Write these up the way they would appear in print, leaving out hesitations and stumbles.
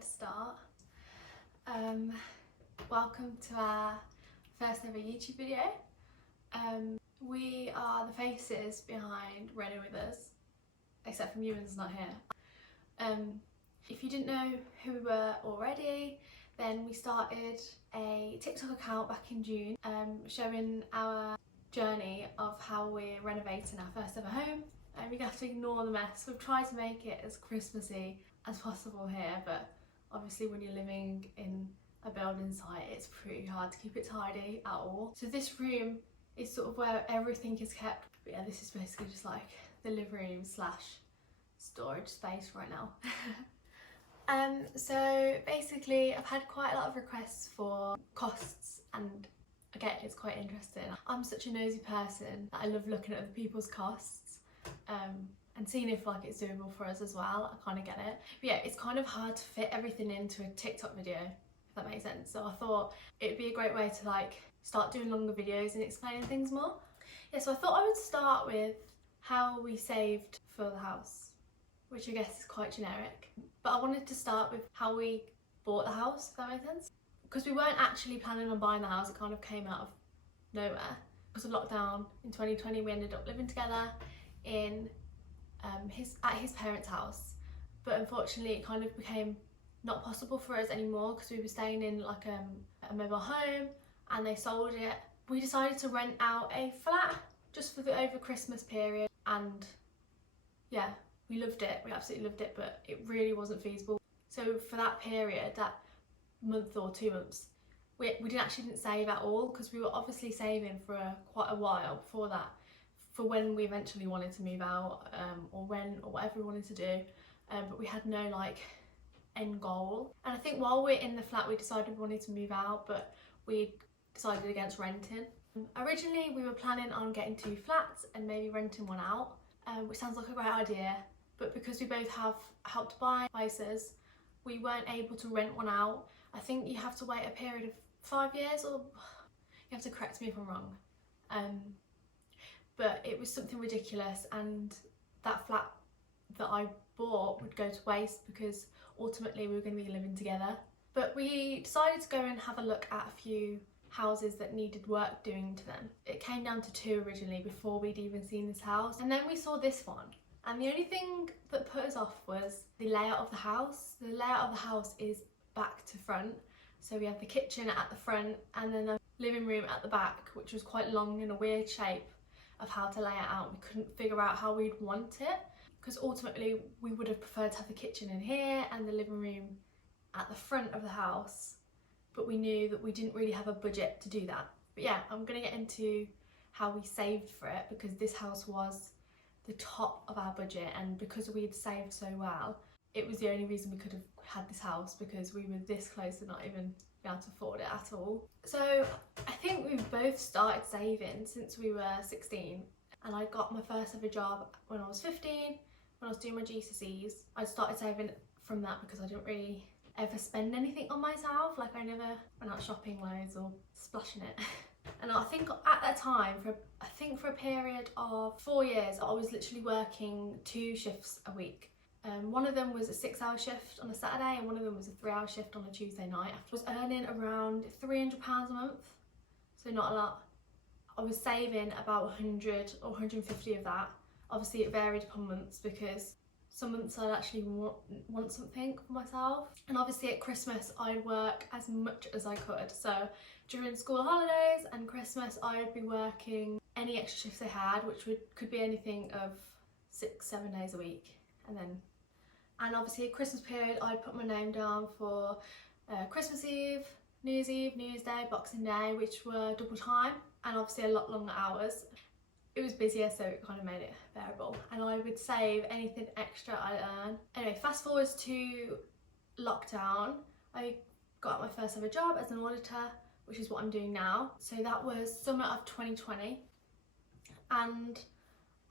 to start. Welcome to our first ever YouTube video. We are the faces behind Reno with us, except for Ewan's not here. If you didn't know who we were already, then we started a TikTok account back in June, showing our journey of how we're renovating our first ever home. And we have to ignore the mess. We've tried to make it as Christmassy as possible here, but obviously when you're living in a building site, it's pretty hard to keep it tidy at all. So this room is sort of where everything is kept. But yeah, this is basically just like the living room / storage space right now. So basically I've had quite a lot of requests for costs, and again, it's quite interesting. I'm such a nosy person that I love looking at other people's costs and seeing if like it's doable for us as well. I kind of get it. But yeah, it's kind of hard to fit everything into a TikTok video, if that makes sense. So I thought it'd be a great way to like start doing longer videos and explaining things more. Yeah, so I thought I would start with how we saved for the house, which I guess is quite generic. But I wanted to start with how we bought the house, if that makes sense. Because we weren't actually planning on buying the house, it kind of came out of nowhere. Because of lockdown in 2020, we ended up living together in at his parents' house, but unfortunately it kind of became not possible for us anymore because we were staying in like a mobile home and they sold it. We decided to rent out a flat just for the over Christmas period, and yeah, we loved it, we absolutely loved it, but it really wasn't feasible. So for that period, that month or 2 months, we didn't save at all, because we were obviously saving for quite a while before that, for when we eventually wanted to move out, or whatever we wanted to do, but we had no like end goal. And I think while we're in the flat we decided we wanted to move out, but we decided against renting. Originally we were planning on getting 2 flats and maybe renting one out, which sounds like a great idea, but because we both have Help to Buy devices, we weren't able to rent one out. I think you have to wait a period of 5 years, or you have to correct me if I'm wrong. But it was something ridiculous, and that flat that I bought would go to waste because ultimately we were going to be living together. But we decided to go and have a look at a few houses that needed work doing to them. It came down to 2 originally before we'd even seen this house, and then we saw this one. And the only thing that put us off was the layout of the house. The layout of the house is back to front. So we have the kitchen at the front and then the living room at the back, which was quite long in a weird shape of how to lay it out. We couldn't figure out how we'd want it, because ultimately we would have preferred to have the kitchen in here and the living room at the front of the house, but we knew that we didn't really have a budget to do that. But yeah, I'm gonna get into how we saved for it, because this house was the top of our budget, and because we had saved so well, it was the only reason we could have had this house, because we were this close to not even be able to afford it at all. So I think we've both started saving since we were 16, and I got my first ever job when I was 15, when I was doing my GCSEs. I started saving from that because I didn't really ever spend anything on myself. Like I never went out shopping loads or splashing it. And I think at that time, for a period of 4 years, I was literally working 2 shifts a week. One of them was a 6-hour shift on a Saturday, and one of them was a 3-hour shift on a Tuesday night. I was earning around £300 a month, so not a lot. I was saving about 100 or 150 of that. Obviously it varied per months, because some months I'd actually want something for myself. And obviously at Christmas I'd work as much as I could. So during school holidays and Christmas I'd be working any extra shifts I had, which could be anything of 6-7 days a week. And obviously at Christmas period I'd put my name down for Christmas Eve, New Year's Day, Boxing Day, which were double time, and obviously a lot longer hours. It was busier, so it kind of made it bearable, and I would save anything extra I earn. Anyway, fast forward to lockdown, I got my first ever job as an auditor, which is what I'm doing now. So that was summer of 2020, and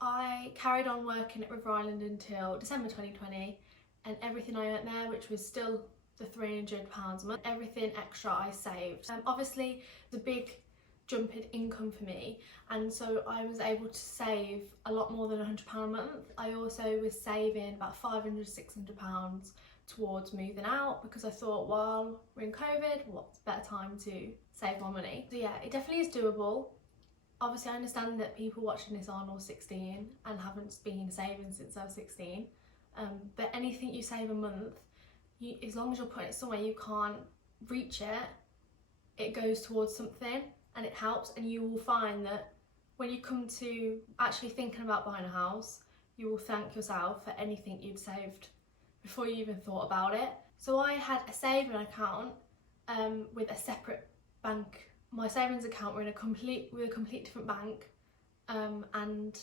I carried on working at River Island until December 2020, and everything I earned there, which was still the £300 a month, everything extra I saved. Obviously the big jump in income for me, and so I was able to save a lot more than £100 a month. I also was saving about £500-600 towards moving out, because I thought, while we're in COVID, what's better time to save more money? So yeah, it definitely is doable. Obviously I understand that people watching this aren't all 16 and haven't been saving since I was 16, but anything you save a month, as long as you're putting it somewhere you can't reach it, it goes towards something and it helps, and you will find that when you come to actually thinking about buying a house, you will thank yourself for anything you'd saved before you even thought about it. So I had a saving account with a separate bank. My savings account were with a complete different bank, and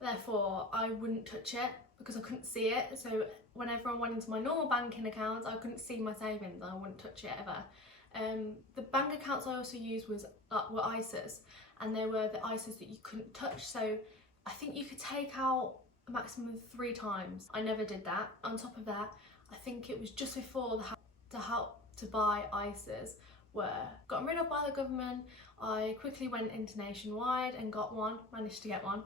therefore I wouldn't touch it because I couldn't see it. So whenever I went into my normal banking accounts, I couldn't see my savings. I wouldn't touch it ever. The bank accounts I also used were ISAs, and they were the ISAs that you couldn't touch. So I think you could take out a maximum of 3 times. I never did that. On top of that, I think it was just before the Help to Buy ISAs were gotten rid of by the government. I quickly went into Nationwide and got one, managed to get one.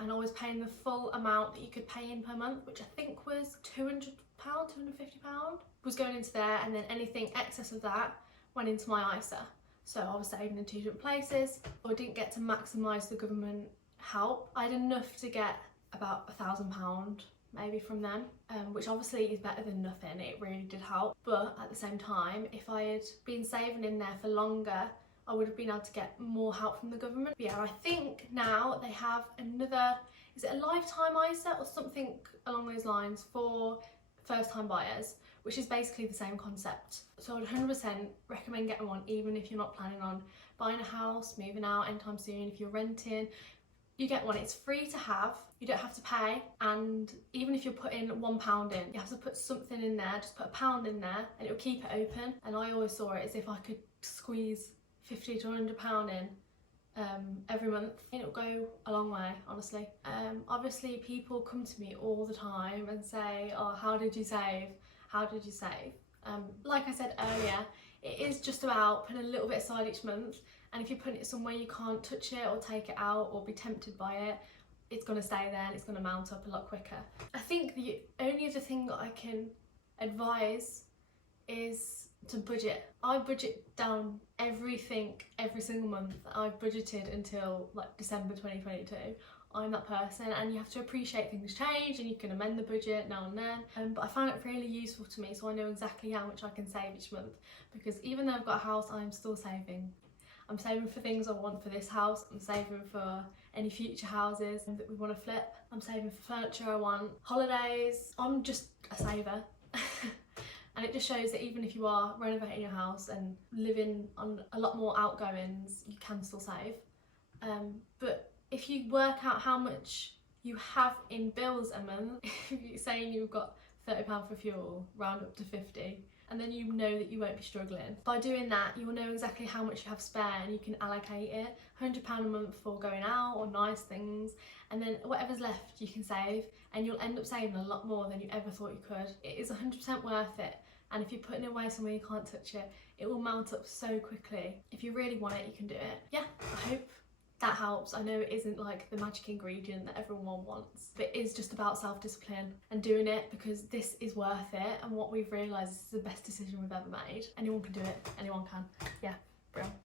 And I was paying the full amount that you could pay in per month, which I think was £200, £250, was going into there, and then anything excess of that went into my ISA. So I was saving in 2 different places. I didn't get to maximise the government help. I had enough to get about £1,000 maybe from them, which obviously is better than nothing. It really did help, but at the same time, if I had been saving in there for longer, I would have been able to get more help from the government. But yeah, I think now they have another, is it a lifetime ISA or something along those lines for first time buyers, which is basically the same concept. So I'd 100% recommend getting one, even if you're not planning on buying a house, moving out anytime soon. If you're renting, you get one. It's free to have, you don't have to pay, and even if you're putting £1 in, you have to put something in there. Just put £1 in there and it'll keep it open. And I always saw it as if I could squeeze £50 to £100 in every month. It'll go a long way, honestly. Obviously people come to me all the time and say, oh, how did you save? How did you save? Like I said earlier, it is just about putting a little bit aside each month, and if you're putting it somewhere you can't touch it or take it out or be tempted by it, it's going to stay there and it's going to mount up a lot quicker. I think the only other thing that I can advise is to budget. I budget down everything every single month. I've budgeted until like December 2022. I'm that person, and you have to appreciate things change and you can amend the budget now and then, but I find it really useful to me, so I know exactly how much I can save each month, because even though I've got a house, I'm still saving. I'm saving for things I want for this house, I'm saving for any future houses that we want to flip, I'm saving for furniture I want, holidays. I'm just a saver. And it just shows that even if you are renovating your house and living on a lot more outgoings, you can still save. But if you work out how much you have in bills a month, if you're saying you've got £30 for fuel, round up to 50, and then you know that you won't be struggling. By doing that, you will know exactly how much you have spare and you can allocate it. £100 a month for going out or nice things, and then whatever's left you can save, and you'll end up saving a lot more than you ever thought you could. It is 100% worth it, and if you're putting it away somewhere you can't touch it, it will mount up so quickly. If you really want it, you can do it. Yeah, I hope that helps. I know it isn't like the magic ingredient that everyone wants, but it is just about self-discipline and doing it, because this is worth it, and what we've realised is the best decision we've ever made. Anyone can do it, anyone can. Yeah, brilliant.